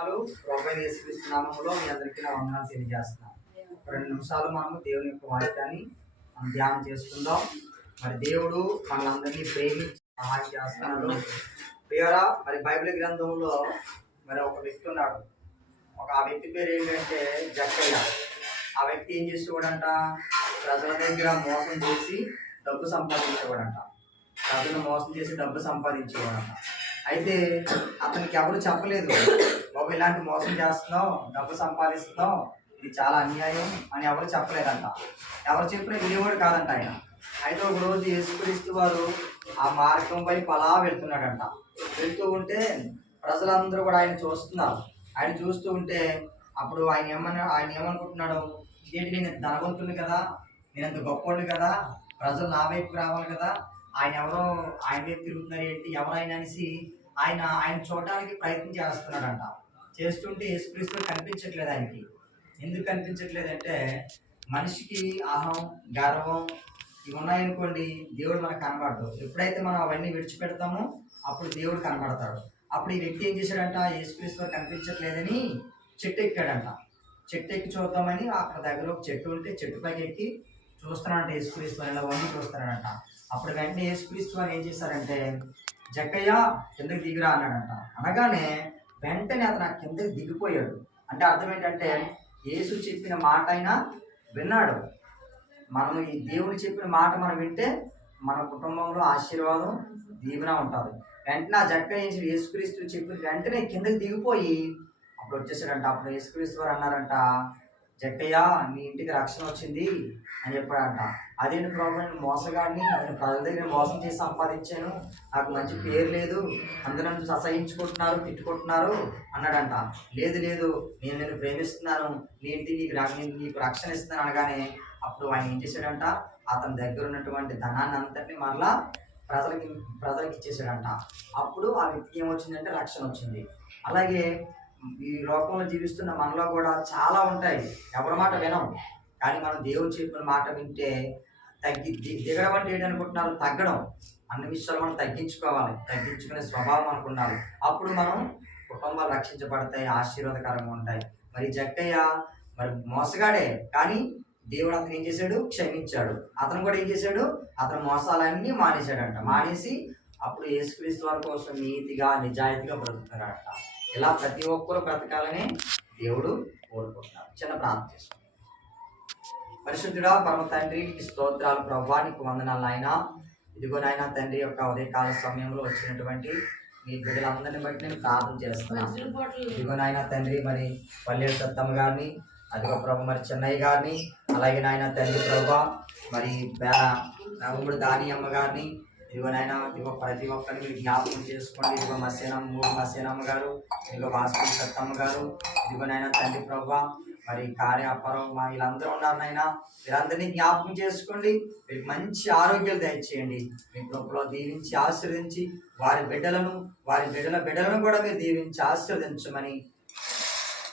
వందనాలు. ప్రభు యేసుక్రీస్తునామంలో మీ అందరికీ నా వందనాలు తెలియజేస్తున్నాను. రెండు నిమిషాలు మనము దేవుని యొక్క వాక్యాన్ని మనం ధ్యానం చేసుకుందాం. మరి దేవుడు మనందరినీ ప్రేమించి సహాయం చేస్తున్నాడు. ప్రియరా మరి బైబిల్ గ్రంథంలో మరి ఒక వ్యక్తి ఉన్నాడు. ఒక ఆ వ్యక్తి పేరు ఏంటంటే జక్కయ్య ఆ వ్యక్తి ఏం చేసేవాడంట? ప్రజల దగ్గర మోసం చేసి డబ్బు సంపాదించేవాడంట. ప్రజలు మోసం చేసి డబ్బు సంపాదించేవాడంట అయితే అతనికి ఎవరు చెప్పలేదు. బాబు ఇలాంటి మోసం చేస్తున్నావు డబ్బు సంపాదిస్తున్నావు ఇది చాలా అన్యాయం అని ఎవరు చెప్పలేదంట. ఎవరు చెప్పినా వినేవాడు కాదంట ఆయన. అయితే ఒక రోజు యేసుక్రీస్తు వారు ఆ మార్గం వైపు అలా వెళ్తున్నాడంట. వెళ్తూ ఉంటే ప్రజలందరూ కూడా ఆయన చూస్తున్నారు. ఆయన చూస్తూ ఉంటే అప్పుడు ఆయన ఏమన్నా ఆయన ఏమనుకుంటున్నాడు? ఏంటి నేను ఇంత ధనవంతుని కదా నేను అంత గొప్పోడు కదా ప్రజలు నా వైపు రావాలి కదా ఆయన ఎవరో ఆయన వైపు తిరుగుతున్నారు ఏంటి? ఎవరైనా అనేసి ఆయన ఆయన చూడడానికి ప్రయత్నం చేస్తున్నాడంట. చేస్తుంటే యేసుక్రీస్తు కనిపించట్లేదు ఆయనకి. ఎందుకు కనిపించట్లేదంటే మనిషికి అహం గర్వం ఇవి ఉన్నాయనుకోండి దేవుడు మనకు కనబడదు ఎప్పుడైతే మనం అవన్నీ విడిచిపెడతామో అప్పుడు దేవుడు కనబడతాడు. అప్పుడు ఈ వ్యక్తి ఏం చేశాడంట? యేసుక్రీస్తు కనిపించట్లేదని చెట్టు ఎక్కాడంట చెట్టు ఎక్కి చూద్దామని అక్కడ దగ్గర ఒక చెట్టు ఉంటే చెట్టు పైకి ఎక్కి చూస్తున్నాడంట యేసుక్రీస్తు ఇలా వంగి చూస్తున్నాడంట. అప్పుడు వెంటనే యేసుక్రీస్తు వారు ఏం చేశారంటే జక్కయ్య కిందకి దిగిరా అన్నాడంట. అనగానే వెంటనే అతను ఆ కిందకి దిగిపోయాడు. అంటే అర్థం ఏంటంటే యేసు చెప్పిన మాట అయినా విన్నాడు. మనం ఈ దేవుడు చెప్పిన మాట మనం వింటే మన కుటుంబంలో ఆశీర్వాదం దీవెన ఉంటుంది. వెంటనే ఆ జక్క ఏం యేసుక్రీస్తు చెప్పిన వెంటనే కిందకి దిగిపోయి అప్పుడు వచ్చేసాడంట. అప్పుడు యేసుక్రీస్తు వారు అన్నారంట జక్కయ్య నీ ఇంటికి రక్షణ వచ్చింది అని చెప్పాడంట. అదేంటి ప్రభు నేను మోసగాడిని నేను ప్రజల దగ్గర మోసం చేసి సంపాదించాను. నాకు మంచి పేరు లేదు. అందరూ నన్ను అసహించుకుంటున్నారు తిట్టుకుంటున్నారు అన్నాడంట. లేదు లేదు నేను నేను ప్రేమిస్తున్నాను. నీ ఇంటి నీకు ర- నీకు రక్షణ ఇస్తున్నాను అనగానే అప్పుడు ఆయన ఏం చేశాడంట? అతని దగ్గర ఉన్నటువంటి ధనాన్ని అంతటిని మరలా ప్రజలకి ప్రజలకి ఇచ్చేసాడంట అప్పుడు ఆ వ్యక్తికి ఏమొచ్చిందంటే రక్షణ వచ్చింది. అలాగే ఈ లోకంలో జీవిస్తున్న మనలో కూడా చాలా ఉంటాయి. ఎవరి మాట వినం. కానీ మనం దేవుడు చెప్పిన మాట వింటే తగ్గి దిగడం అంటే ఏంటనుకుంటున్నారు తగ్గడం. అన్ని విషయాలు మనం తగ్గించుకోవాలి. తగ్గించుకునే స్వభావం అనుకున్నారు అప్పుడు మనం కుటుంబాలు రక్షించబడతాయి. ఆశీర్వాదకరంగా ఉంటాయి. మరి జక్కయ్య మరి మోసగాడే. కానీ దేవుడు అతను ఏం చేశాడు? క్షమించాడు. అతను కూడా ఏం చేశాడు? అతను మోసాలన్నీ మానేశాడంట. మానేసి అప్పుడు యేసుక్రీస్తు వారి కోసం నీతిగా నిజాయితీగా బ్రతుకుతున్నాడంట. ఇలా ప్రతి ఒక్కరు బ్రతకాలని దేవుడు కోరుకుంటున్నాడు. చిన్న ప్రార్థన చేసుకుంటాం పరిశుద్ధుడా పరమ తండ్రి నీకు స్తోత్రాలు ప్రభా నీకు వందనాలు నాయన. ఇదిగో నాయన తండ్రి యొక్క ఉదయకాల సమయంలో వచ్చినటువంటి మీ బిడ్డలందరిని బట్టి నేను ప్రార్థన చేస్తున్నాను. ఇదిగో నాయన తండ్రి మరి పల్లెడు సత్తమ్మ గారిని అదిగో ప్రభు మరి చెన్నయ్య గారిని అలాగే నాయన తండ్రి ప్రభా మరి ఉమ్మడి దాని అమ్మ గారిని ఇదిగో నాయన ఇదిగో ప్రతి ఒక్కరిని జ్ఞాపకం చేసుకోండి. ఇదిగో మసేనమ్మ మూడు మసేనమ్మ గారు ఇదిగో వాసు సత్తమ్మ గారు ఇదిగో నాయన తండ్రి ప్రభా మరి కార్యాపరం మా వీళ్ళందరూ ఉన్నారు నాయన. వీరందరినీ జ్ఞాపకం చేసుకోండి. వీరికి మంచి ఆరోగ్యాలు దయచేయండి. మీ కృపలో దీవించి ఆశీర్వదించి వారి బిడ్డలను వారి బిడ్డల బిడ్డలను కూడా మీరు దీవించి ఆశీర్వదించమని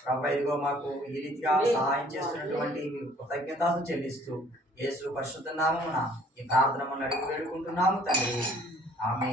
ప్రభా ఇదిగో మాకు ఈ రీతిగా సహాయం చేస్తున్నటువంటి మీ కృతజ్ఞతలు చెల్లిస్తూ యేసు పరిశుద్ధ నామమున ఈ ప్రార్థన అడిగి వేడుకుంటున్నాము తండ్రి. ఆమె